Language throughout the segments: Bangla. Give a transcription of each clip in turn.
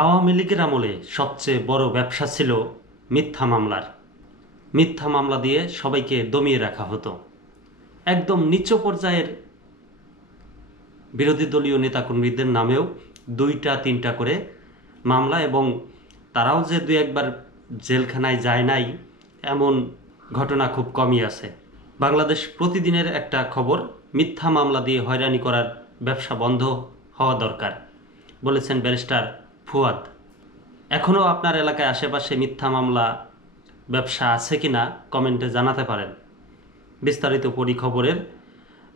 আওয়ামী লীগের আমলে সবচেয়ে বড় ব্যবসা ছিল মিথ্যা মামলার। মিথ্যা মামলা দিয়ে সবাইকে দমিয়ে রাখা হতো। একদম নিচ্চ পর্যায়ের বিরোধী দলীয় নেতাকর্মীদের নামেও 2-3টা করে মামলা, এবং তারাও যে 2-1বার জেলখানায় যায় নাই এমন ঘটনা খুব কমই আছে। বাংলাদেশ প্রতিদিনের একটা খবর, মিথ্যা মামলা দিয়ে হয়রানি করার ব্যবসা বন্ধ হওয়া দরকার বলেছেন ব্যারিস্টার ফুয়াদ। এখনও আপনার এলাকায় আশেপাশে মিথ্যা মামলা ব্যবসা আছে কিনা কমেন্টে জানাতে পারেন। বিস্তারিত পড়ি খবরের।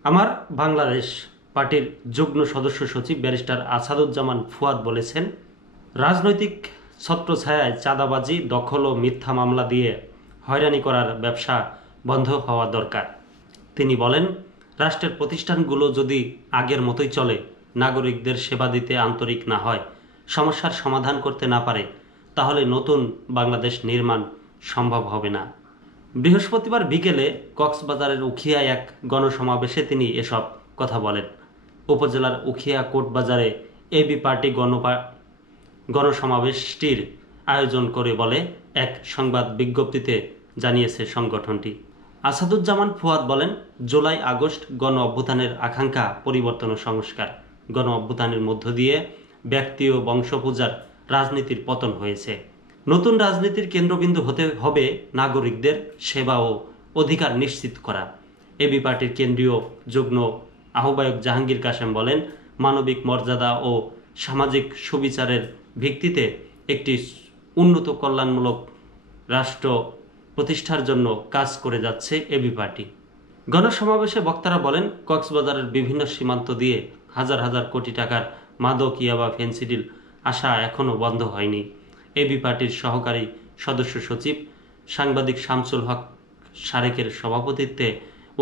আমার বাংলাদেশ পার্টির যুগ্ম সদস্য সচিব ব্যারিস্টার আসাদুজ্জামান ফুয়াদ বলেছেন, রাজনৈতিক ছত্রছায়ায় চাঁদাবাজি, দখল ও মিথ্যা মামলা দিয়ে হয়রানি করার ব্যবসা বন্ধ হওয়া দরকার। তিনি বলেন, রাষ্ট্রের প্রতিষ্ঠানগুলো যদি আগের মতোই চলে, নাগরিকদের সেবা দিতে আন্তরিক না হয়, সমস্যার সমাধান করতে না পারে, তাহলে নতুন বাংলাদেশ নির্মাণ সম্ভব হবে না। বৃহস্পতিবার বিকেলে কক্সবাজারের উখিয়ায় এক গণসমাবেশে তিনি এসব কথা বলেন। উপজেলার উখিয়া কোটবাজারে এবি পার্টি গণসমাবেশটির আয়োজন করে বলে এক সংবাদ বিজ্ঞপ্তিতে জানিয়েছে সংগঠনটি। আসাদুজ্জামান ফুয়াদ বলেন, জুলাই আগস্ট গণ অভ্যুত্থানের আকাঙ্ক্ষা পরিবর্তন ও সংস্কার। গণ অভ্যুত্থানের মধ্য দিয়ে ব্যক্তি ও বংশপূজার রাজনীতির পতন হয়েছে। নতুন রাজনীতির কেন্দ্রবিন্দু হতে হবে নাগরিকদের সেবা ও অধিকার নিশ্চিত করা। এবি পার্টির কেন্দ্রীয় যুগ্ম আহ্বায়ক জাহাঙ্গীর কাশেম বলেন, মানবিক মর্যাদা ও সামাজিক সুবিচারের ভিত্তিতে একটি উন্নত কল্যাণমূলক রাষ্ট্র প্রতিষ্ঠার জন্য কাজ করে যাচ্ছে এবি পার্টি। গণসমাবেশে বক্তারা বলেন, কক্সবাজারের বিভিন্ন সীমান্ত দিয়ে হাজার হাজার কোটি টাকার মাদক, ইয়াবা, ফেনসিডিল আসা এখনও বন্ধ হয়নি। এবি পার্টির সহকারী সদস্য সচিব সাংবাদিক শামসুল হক সারেকের সভাপতিত্বে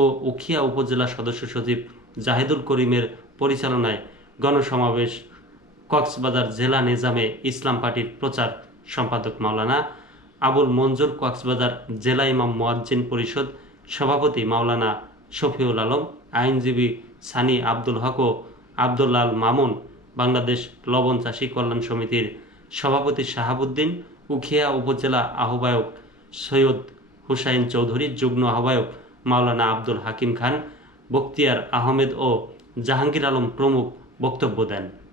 ও উখিয়া উপজেলা সদস্য সচিব জাহেদুল করিমের পরিচালনায় গণসমাবেশ কক্সবাজার জেলা নিজামে ইসলাম পার্টির প্রচার সম্পাদক মাওলানা আবুল মঞ্জুর, কক্সবাজার জেলা ইমাম মুয়াজ্জিন পরিষদ সভাপতি মাওলানা শফিউল আলম, আইনজীবী সানি আব্দুল হক ও আব্দুল্লাল মামুন, বাংলাদেশ লবণ চাষী কল্যাণ সমিতির সভাপতি শাহাবুদ্দিন, উখিয়া উপজেলা আহ্বায়ক সৈয়দ হুসাইন চৌধুরী, যুগ্ম আহ্বায়ক মাওলানা আব্দুল হাকিম খান, বখতিয়ার আহমেদ ও জাহাঙ্গীর আলম প্রমুখ বক্তব্য দেন।